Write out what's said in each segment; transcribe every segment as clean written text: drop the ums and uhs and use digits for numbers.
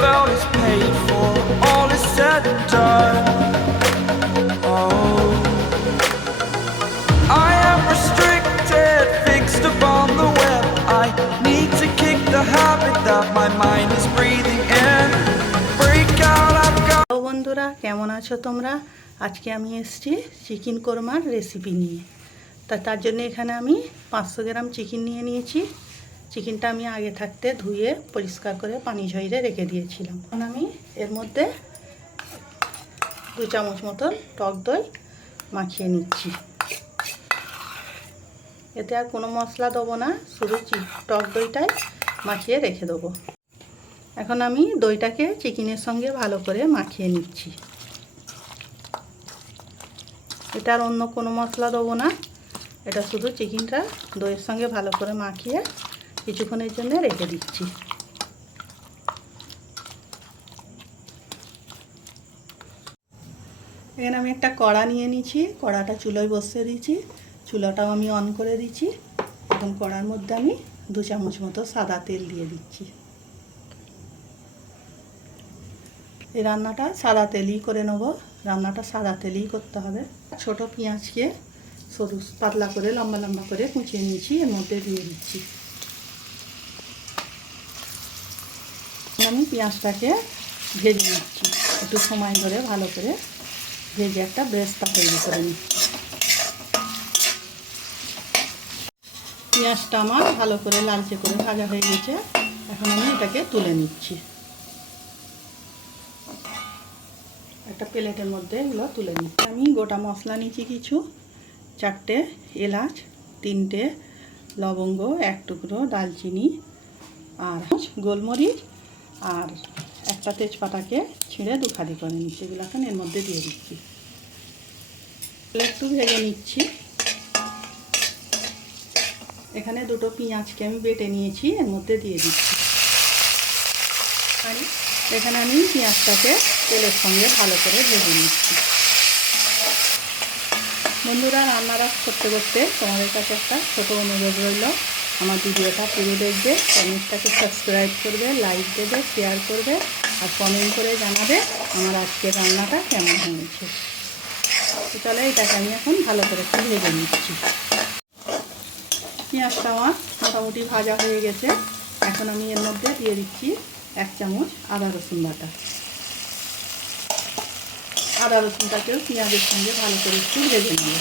felt is paid for, all is said and done. Oh, I am restricted, fixed upon the web. I need to kick the habit that my mind is breathing in. Break out, I've got. Hello বন্ধুরা, কেমন আছো তোমরা? আজকে আমি এসেছি chicken কোরমার recipe নিয়ে। তার জন্য এখানে আমি 500 গ্রাম চিকেন নিয়ে নিয়েছি। চিকেনটা আমি আগে থাকতে ধুয়ে পরিষ্কার করে পানি ঝরিয়ে রেখে দিয়েছিলাম। এখন আমি এর মধ্যে 2 চামচ মতন টক দই মাখিয়ে নিচ্ছি। এতে আর কোনো মশলা দেবো না, শুধু টক দইটাই মাখিয়ে রেখে দেবো। এখন আমি দইটাকে চিকেনের সঙ্গে ভালো করে মাখিয়ে নিচ্ছি। এটা আর অন্য কোনো মশলা দেবো না, এটা শুধু চিকেনটা দইয়ের সঙ্গে ভালো করে মাখিয়ে কিছুক্ষণের জন্য রেখে দিচ্ছি। এখানে আমি একটা কড়া নিয়ে নিয়েছি, কড়াটা চুলোয় বসিয়ে দিয়েছি, চুলাটাও আমি অন করে দিচ্ছি। এখন কড়ার মধ্যে আমি 2 চামচ মতো সাদা তেল দিয়ে দিচ্ছি। এই রান্নাটা সাদা তেলই করে নেব, রান্নাটা সাদা তেলই করতে হবে। ছোট পেঁয়াজকে সরু পাতলা করে লম্বা লম্বা করে কুচিয়ে নিয়েছি, এর মধ্যে দিয়ে দিচ্ছি। আমি পেঁয়াজটাকে ভেজে নিচ্ছি, একটু সময় ধরে ভালো করে ভেজে একটা ব্রেস্তা তৈরি করে নিচ্ছি। পেঁয়াজটা আমার ভালো করে লালচে করে ভাজা হয়ে গেছে, এখন আমি এটাকে তুলে নিচ্ছি। একটা প্লেটের মধ্যে এগুলো তুলে নিচ্ছি। আমি গোটা মশলা নিচ্ছি কিছু, 4টে এলাচ, 3টে লবঙ্গ, 1 টুকরো দালচিনি, আর গোলমরিচ, আর একটা তেজপাতাকে ছিঁড়ে 2 ফালি করে নিচ্ছি। এগুলো এখন এর মধ্যে দিয়ে দিচ্ছি। একটু ভেজে নিচ্ছি। এখানে 2টো পেঁয়াজকে আমি বেটে নিয়েছি, এর মধ্যে দিয়ে দিচ্ছি। আর এখানে আমি পেঁয়াজটাকে তেলের সঙ্গে ভালো করে ভেজে নিচ্ছি। বন্ধুরা, রান্নাটা করতে করতে তোমাদের কাছে একটা ছোটো অনুরোধ রইল, আমার ভিডিওটা পুরো দেখবে, চ্যানেলটাকে সাবস্ক্রাইব করবে, লাইক দেবে, শেয়ার করবে, আর কমেন্ট করে জানাবে আমার আজকের রান্নাটা কেমন হয়েছে। তাহলে এটাকে আমি এখন ভালো করে একটু ভেজে নিচ্ছি। পেঁয়াজটা আমার মোটামুটি ভাজা হয়ে গেছে, এখন আমি এর মধ্যে দিয়ে দিচ্ছি 1 চামচ আদা রসুন বাটা। আদা রসুনটাকেও পেঁয়াজের সঙ্গে ভালো করে একটু ভেজে নেব।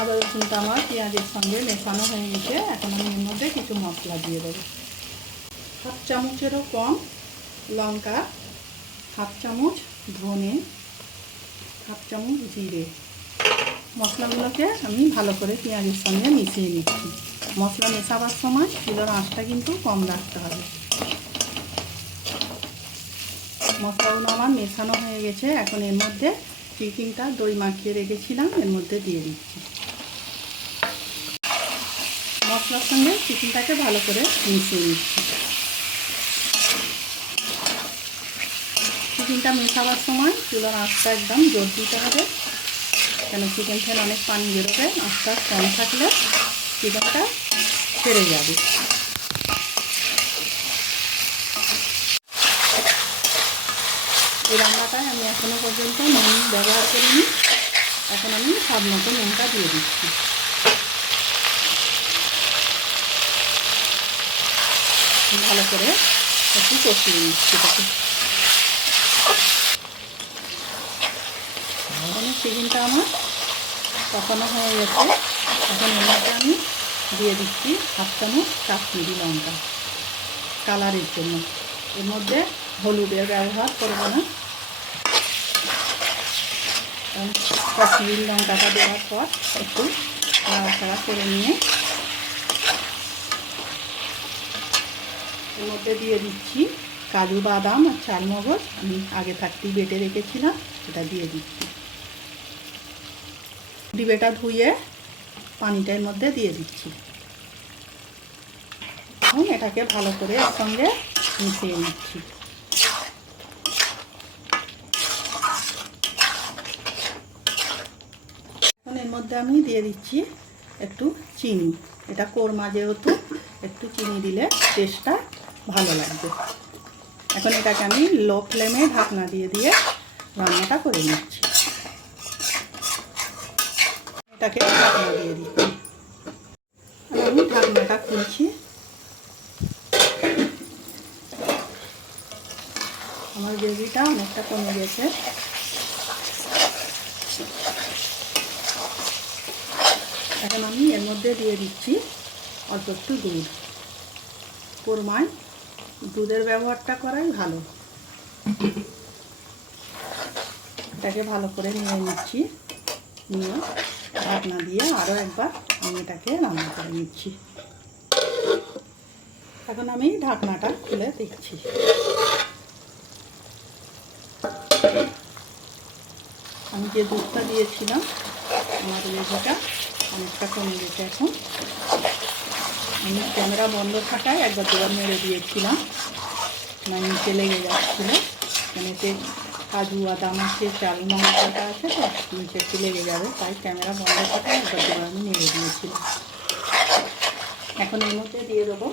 আদা রসুনটা আমার পেঁয়াজের সঙ্গে মেশানো হয়ে গেছে, এখন আমি এর মধ্যে কিছু মশলা দিয়ে দেবো। 1/2 চামচেরও কম লঙ্কা, 1/2 চামচ ধনে, 1/2 চামচ জিরে। মশলাগুলোকে আমি ভালো করে পেঁয়াজের সঙ্গে মিশিয়ে নিচ্ছি। মশলা মেশাবার সময় চুলার আঁচটা কিন্তু কম রাখতে হবে। মশলাগুলো আমার মেশানো হয়ে গেছে, এখন এর মধ্যে চিকেনটা দই মাখিয়ে রেখেছিলাম এর মধ্যে দিয়ে দিচ্ছি। মশলার সঙ্গে চিকেনটাকে ভালো করে মিশিয়ে নিচ্ছি। চিকেনটা মেশাবার সময় চুলার আঁচটা একদম জোর দিতে হবে, কেন চিকেন থেকে অনেক পানি বেরোবে। আঁচটা কম থাকলে চিকেনটা ছেড়ে যাবে। এই রান্নাটায় আমি এখনো পর্যন্ত নুন ব্যবহার করিনি, এখন আমি স্বাদ মতো নুনটা দিয়ে দিচ্ছি। ভালো করে একটু কষিয়ে নিচ্ছি তাকে। চিকেনটা আমার কষানো হয়ে গেছে, এখন এর মধ্যে আমি দিয়ে দিচ্ছি 1/2 চামচ কাশ্মীরি লঙ্কা কালারের জন্য। এর মধ্যে হলুদের ব্যবহার করব না, কাশ্মীরি লঙ্কাটা দেওয়ার পর একটু নাড়াচাড়া করে নিয়ে এর মধ্যে দিয়ে দিচ্ছি কাজু বাদাম আর চালমগজ, আমি আগে থাকতেই বেটে রেখেছিলাম, এটা দিয়ে দিচ্ছি। ডিবেটা ধুয়ে পানিটার মধ্যে দিয়ে দিচ্ছি। এখন এটাকে ভালো করে এর সঙ্গে মিশিয়ে নিচ্ছি। এখন এর মধ্যে আমি দিয়ে দিচ্ছি একটু চিনি। এটা কোরমা যেহেতু একটু চিনি দিলে টেস্টটা ভালো লাগবে। এখন এটাকে আমি লো ফ্লেমে ঢাকনা দিয়ে দিয়ে রান্নাটা করে নিচ্ছি। এটাকে ঢাকনা দিয়ে দিচ্ছি। আমি ঢাকনাটা খুলছি। আমার গ্রেভিটা অনেকটা কমে গেছে। এখন আমি এর মধ্যে দিয়ে দিচ্ছি অল্প একটু দুধ। কোরমায় দুধের ব্যবহারটা করাই ভালো। এটাকে ভালো করে নিয়ে নিচ্ছি, নিয়ে ঢাকনা দিয়ে আরও একবার আমি এটাকে রান্না করে নিচ্ছি। এখন আমি ঢাকনাটা খুলে দেখছি। আমি যে দুধটা দিয়েছিলাম আমার গ্রেভিটা অনেকটা কমে গেছে। এখন আমি ক্যামেরা বন্ধ থাকায় একবার দুবার মেরে দিয়েছিলাম, না নিচে লেগে যাচ্ছিলো। এতে কাজু বাদাম আছে, চাল মশলাটা আছে, তো নিচে একটু লেগে যাবে, তাই ক্যামেরা বন্ধ থাকায় একবার দুবার আমি মেরে দিয়েছিলাম। এখন এর মধ্যে দিয়ে দেবো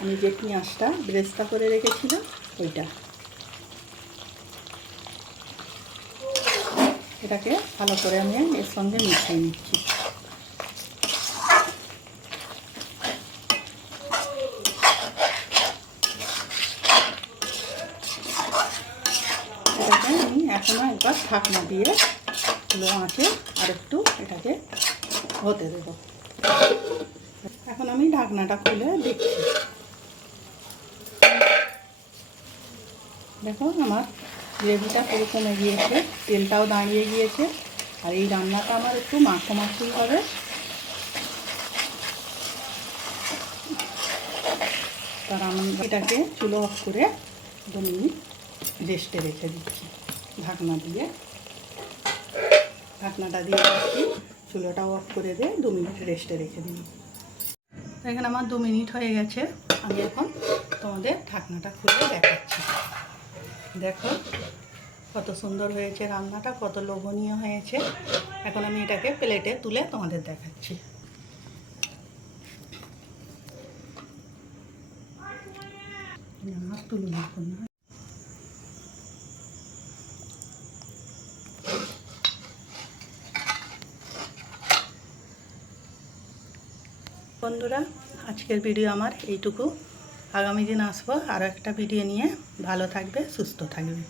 আমি যে পেঁয়াজটা ব্রেস্তা করে রেখেছিলাম ওইটা। এটাকে ভালো করে আমি এর সঙ্গে মিশিয়ে নিচ্ছি। এটাকে আমি এখনও একবার ঢাকনা দিয়ে লো আঁচে আর একটু এটাকে হতে দেবো। এখন আমি ঢাকনাটা খুলে দেখছি। দেখো আমার গ্রেভিটা পুরো কমে গিয়েছে, তেলটাও দাঁড়িয়ে গিয়েছে। আর এই রান্নাটা আমার একটু মাখো মাখোই হবে। তার আমি এটাকে চুলো অফ করে 2 মিনিট রেস্টে রেখে দিচ্ছি ঢাকনা দিয়ে। ঢাকনাটা দিয়ে দিচ্ছি, চুলোটাও অফ করে দিয়ে 2 মিনিট রেস্টে রেখে দিই। এখানে আমার 2 মিনিট হয়ে গেছে। আমি এখন তোমাদের ঢাকনাটা খুলে দেখাচ্ছি। দেখো কত সুন্দর হয়েছে রান্নাটা, কত লোভনীয় হয়েছে। এখন আমি এটাকে প্লেটে তুলে তোমাদের দেখাচ্ছি। তুলুন এখন না। বন্ধুরা, আজকের ভিডিও আমার এইটুকু। আগামী দিন আসবো আরও একটা ভিডিও নিয়ে। ভালো থাকবে, সুস্থ থাকবে।